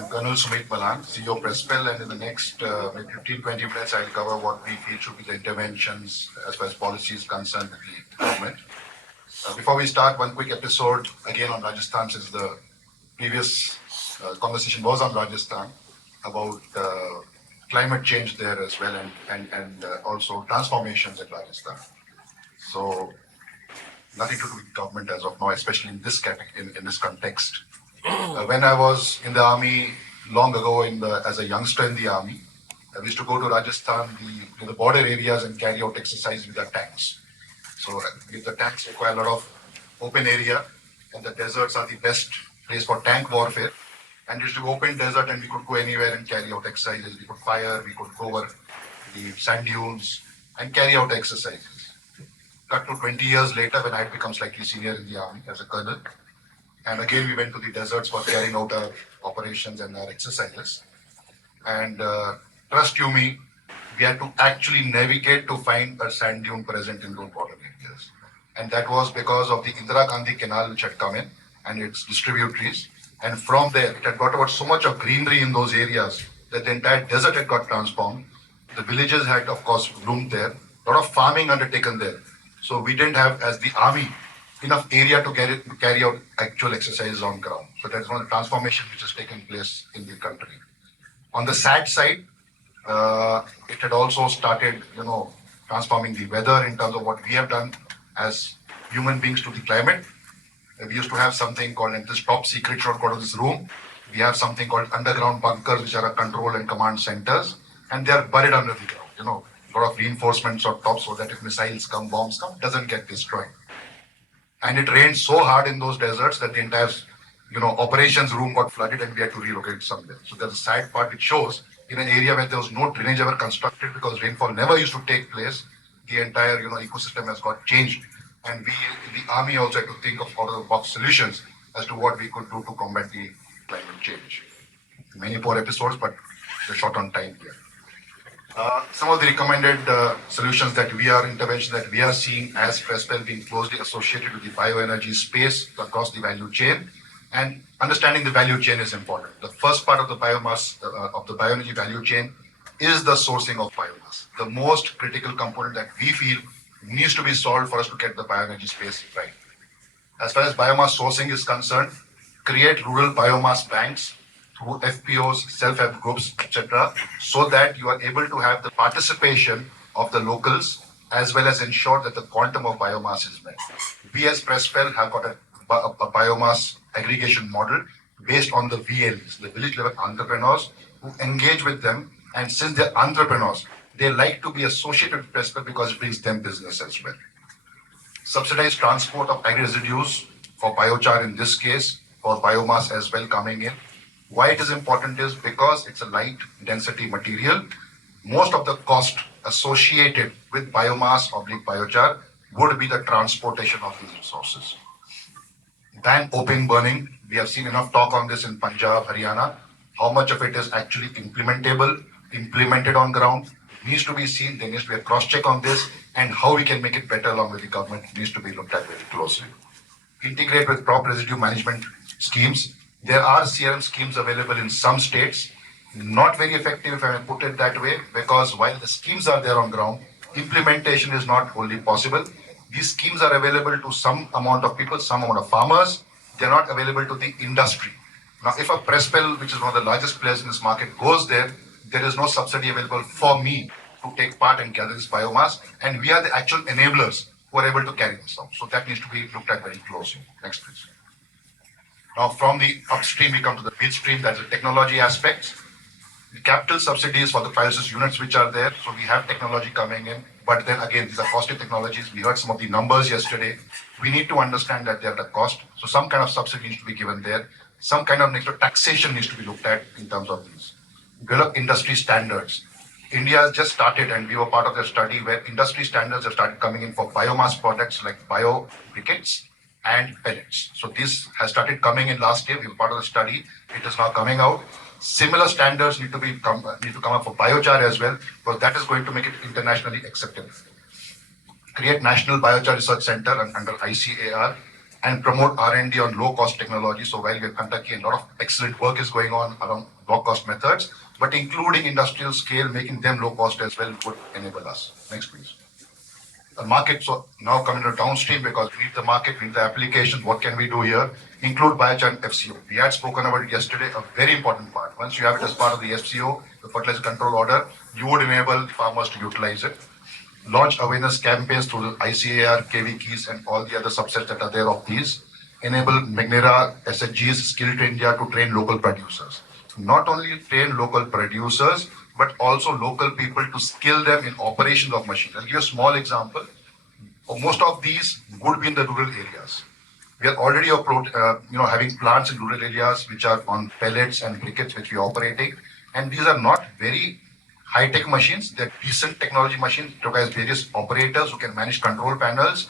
I'm Col.Sumeet Malhan, CEO PRESPL, and in the next maybe 15-20 minutes, I'll cover what we feel should be the interventions as far as policy is concerned with the government. Before we start, one quick episode again on Rajasthan, since the previous conversation was on Rajasthan about climate change there as well, and also transformations in Rajasthan. So nothing to do with government as of now, especially in this in this context. When I was in the army long ago, as a youngster in the army, I used to go to Rajasthan, the border areas, and carry out exercise with the tanks. So the tanks require a lot of open area, and the deserts are the best place for tank warfare. And it used to be open desert, and we could go anywhere and carry out exercises. We could fire, we could go over the sand dunes and carry out exercises. Cut to 20 years later, when I had become slightly senior in the army as a colonel, and again we went to the deserts for carrying out our operations and our exercises. And trust you me, we had to actually navigate to find a sand dune present in those border areas. And that was because of the Indira Gandhi Canal which had come in and its distributaries. And from there, it had got about so much of greenery in those areas that the entire desert had got transformed. The villages had, of course, bloomed there. A lot of farming undertaken there. So we didn't have, as the army, enough area to carry out actual exercises on ground. So that's one of the transformations which has taken place in the country. On the sad side, it had also started, transforming the weather in terms of what we have done as human beings to the climate. We used to have something called, and this top secret should go to this room, we have something called underground bunkers, which are our control and command centers, and they are buried under the ground. A lot of reinforcements on top so that if missiles come, bombs come, it doesn't get destroyed. And it rained so hard in those deserts that the entire, operations room got flooded and we had to relocate somewhere. So there's a sad part which shows in an area where there was no drainage ever constructed because rainfall never used to take place, the entire, ecosystem has got changed. And we, in the army, also had to think of out-of-the-box solutions as to what we could do to combat the climate change. Many poor episodes, but we're short on time here. Some of the recommended interventions that we are seeing as PRESPL being closely associated with the bioenergy space across the value chain, and understanding the value chain is important. The first part of the biomass, of the bioenergy value chain is the sourcing of biomass. The most critical component that we feel needs to be solved for us to get the bioenergy space right. As far as biomass sourcing is concerned, create rural biomass banks through FPOs, self-help groups, etc., so that you are able to have the participation of the locals as well as ensure that the quantum of biomass is met. We as PRESPL have got a biomass aggregation model based on the VLEs, the village level entrepreneurs, who engage with them, and since they're entrepreneurs, they like to be associated with PRESPL because it brings them business as well. Subsidized transport of agri-residues for biochar in this case, for biomass as well coming in. Why it is important is because it's a light density material. Most of the cost associated with biomass or biochar would be the transportation of these resources. Ban open burning. We have seen enough talk on this in Punjab, Haryana. How much of it is actually implemented on ground, needs to be seen. There needs to be a cross-check on this, and how we can make it better along with the government needs to be looked at very closely. Integrate with crop residue management schemes. There are CRM schemes available in some states, not very effective if I may put it that way, because while the schemes are there on ground, implementation is not wholly possible. These schemes are available to some amount of people, some amount of farmers. They're not available to the industry. Now, if a PRESPL, which is one of the largest players in this market, goes there, there is no subsidy available for me to take part and gather this biomass, and we are the actual enablers who are able to carry this out. So that needs to be looked at very closely. Next, please. Now, from the upstream, we come to the midstream, that's the technology aspects. The capital subsidies for the pyrolysis units which are there, so we have technology coming in, but then again, these are costly technologies. We heard some of the numbers yesterday. We need to understand that they are the cost, so some kind of subsidy needs to be given there. Some kind of taxation needs to be looked at in terms of these. Develop industry standards. India has just started, and we were part of the study where industry standards have started coming in for biomass products like bio briquettes and pellets. So this has started coming in last year. We were part of the study. It is now coming out. Similar standards need to come up for biochar as well, because that is going to make it internationally acceptable. Create National Biochar Research Center under ICAR. and promote R&D on low-cost technology. So while we're in Kentucky, a lot of excellent work is going on around low-cost methods, but including industrial scale, making them low-cost as well would enable us. Next, please. The market, so now coming to downstream, because we need the market, we need the applications. What can we do here? Include biochar and FCO. We had spoken about it yesterday, a very important part. Once you have it as part of the FCO, the fertilizer control order, you would enable farmers to utilize it. Launch awareness campaigns through the ICAR, KV keys, and all the other subsets that are there of these. Enable Magnera, SHGs, Skill to India to train local producers. Not only train local producers, but also local people to skill them in operations of machines. I'll give you a small example. Most of these would be in the rural areas. We are already having plants in rural areas which are on pellets and briquettes which we are operating. And these are not very high-tech machines. They're decent technology machines. It requires various operators who can manage control panels.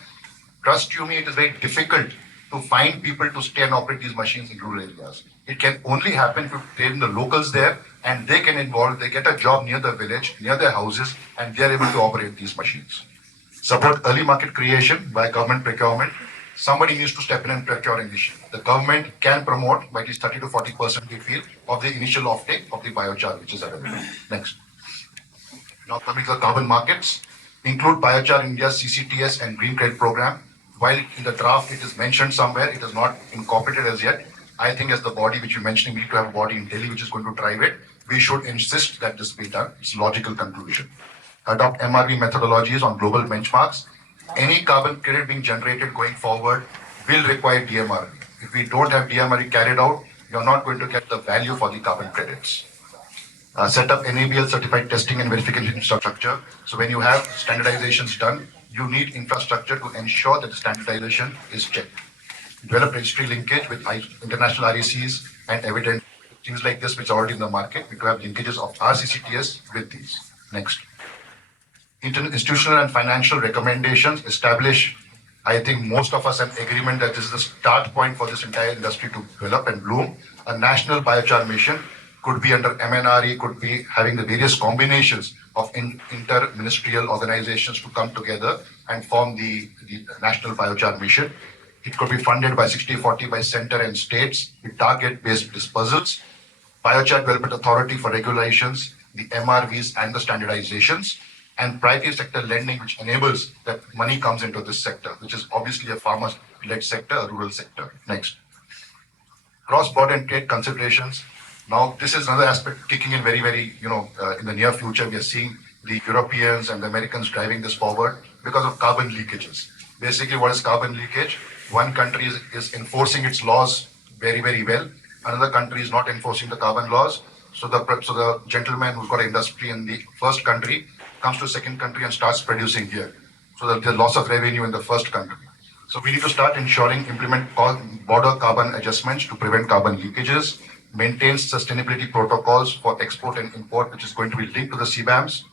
Trust you me, it is very difficult to find people to stay and operate these machines in rural areas. It can only happen if you train the locals there and they can involve, they get a job near the village, near their houses, and they are able to operate these machines. Support early market creation by government procurement. Somebody needs to step in and procure initially. The government can promote by at least 30 to 40% we feel of the initial offtake of the biochar which is available. Next. Now coming to the carbon markets, include biochar in India's CCTS and green credit program. While in the draft it is mentioned somewhere, it is not incorporated as yet. I think as the body which you mentioned, we need to have a body in Delhi which is going to drive it. We should insist that this be done. It's a logical conclusion. Adopt MRV methodologies on global benchmarks. Any carbon credit being generated going forward will require DMRV. If we don't have DMRV carried out, you're not going to get the value for the carbon credits. Set up NABL certified testing and verification infrastructure. So when you have standardizations done, you need infrastructure to ensure that the standardization is checked. Develop registry linkage with international RECs and evident things like this which are already in the market. We could have linkages of our CCTS with these. Next. Institutional and financial recommendations establish, I think most of us have agreement that this is the start point for this entire industry to develop and bloom. A national biochar mission could be under MNRE, could be having the various combinations of inter-ministerial organizations to come together and form the national biochar mission. It could be funded by 60-40 by center and states with target-based dispersals. Biochar Development Authority for regulations, the MRVs and the standardizations, and private sector lending which enables that money comes into this sector, which is obviously a farmer-led sector, a rural sector. Next. Cross-border and trade considerations. Now, this is another aspect kicking in very, in the near future. We are seeing the Europeans and the Americans driving this forward because of carbon leakages. Basically, what is carbon leakage? One country is enforcing its laws very, very well. Another country is not enforcing the carbon laws. So the gentleman who's got an industry in the first country comes to a second country and starts producing here. So that there's loss of revenue in the first country. So we need to start implement border carbon adjustments to prevent carbon leakages, maintain sustainability protocols for export and import, which is going to be linked to the CBAMs,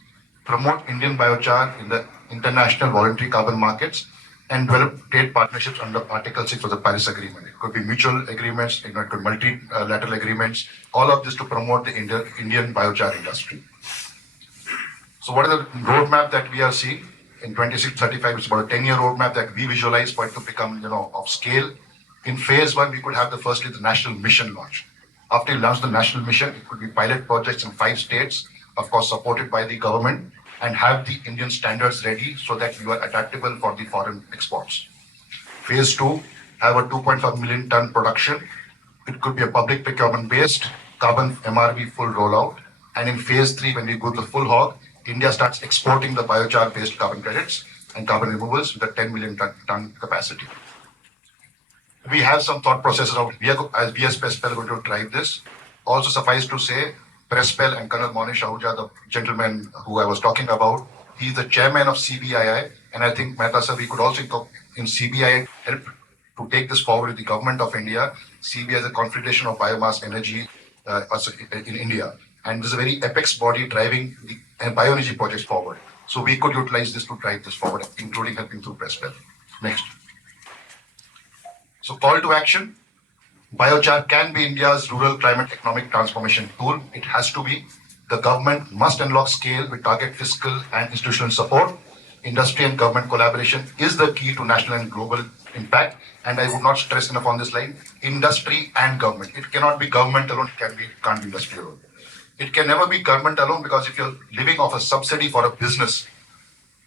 promote Indian biochar in the international voluntary carbon markets, and develop trade partnerships under Article 6 of the Paris Agreement. It could be mutual agreements, it could be multilateral agreements, all of this to promote the Indian biochar industry. So what is the roadmap that we are seeing? In 26-35, it's about a 10-year roadmap that we visualize for it to become, of scale. In phase one, we could have the national mission launch. After you launch the national mission, it could be pilot projects in 5 states, of course supported by the government, and have the Indian standards ready so that you are adaptable for the foreign exports. Phase 2, have a 2.5 million ton production. It could be a public procurement based, carbon MRV full rollout. And in phase 3, when we go to the full hog, India starts exporting the biochar based carbon credits and carbon removals with a 10 million ton capacity. We have some thought processes of, as PRESPL going to drive this. Also suffice to say, PRESPL and Colonel Monish Ahuja, the gentleman who I was talking about, he's the chairman of CBII, and I think, Mehta sir, we could also in CBI help to take this forward with the government of India. CBI is a confederation of biomass energy in India, and this is a very apex body driving the bioenergy projects forward. So we could utilize this to drive this forward, including helping through PRESPL. Next. So call to action. Biochar can be India's rural climate economic transformation tool. It has to be. The government must unlock scale with target fiscal and institutional support. Industry and government collaboration is the key to national and global impact. And I would not stress enough on this line, industry and government. It cannot be government alone, can't be industry alone. It can never be government alone, because if you're living off a subsidy for a business,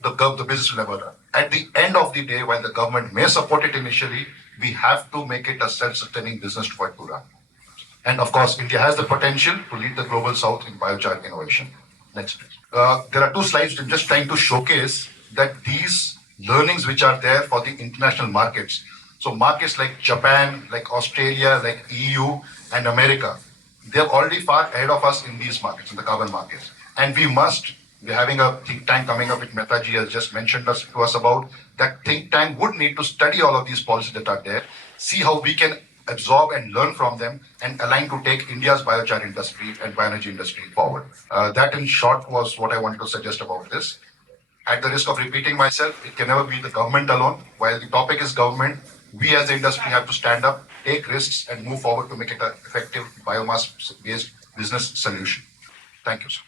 the business will never run. At the end of the day, while the government may support it initially, we have to make it a self-sustaining business for it to run. And of course, India has the potential to lead the global south in biochar innovation. Next. There are two slides I'm just trying to showcase that these learnings which are there for the international markets. So markets like Japan, like Australia, like EU and America, they're already far ahead of us in these markets, in the carbon markets. And we're having a think tank coming up, which Mehtaji has just mentioned to us about. That think tank would need to study all of these policies that are there, see how we can absorb and learn from them, and align to take India's biochar industry and bioenergy industry forward. That in short was what I wanted to suggest about this. At the risk of repeating myself, it can never be the government alone. While the topic is government, we as the industry have to stand up, take risks, and move forward to make it an effective biomass-based business solution. Thank you, sir.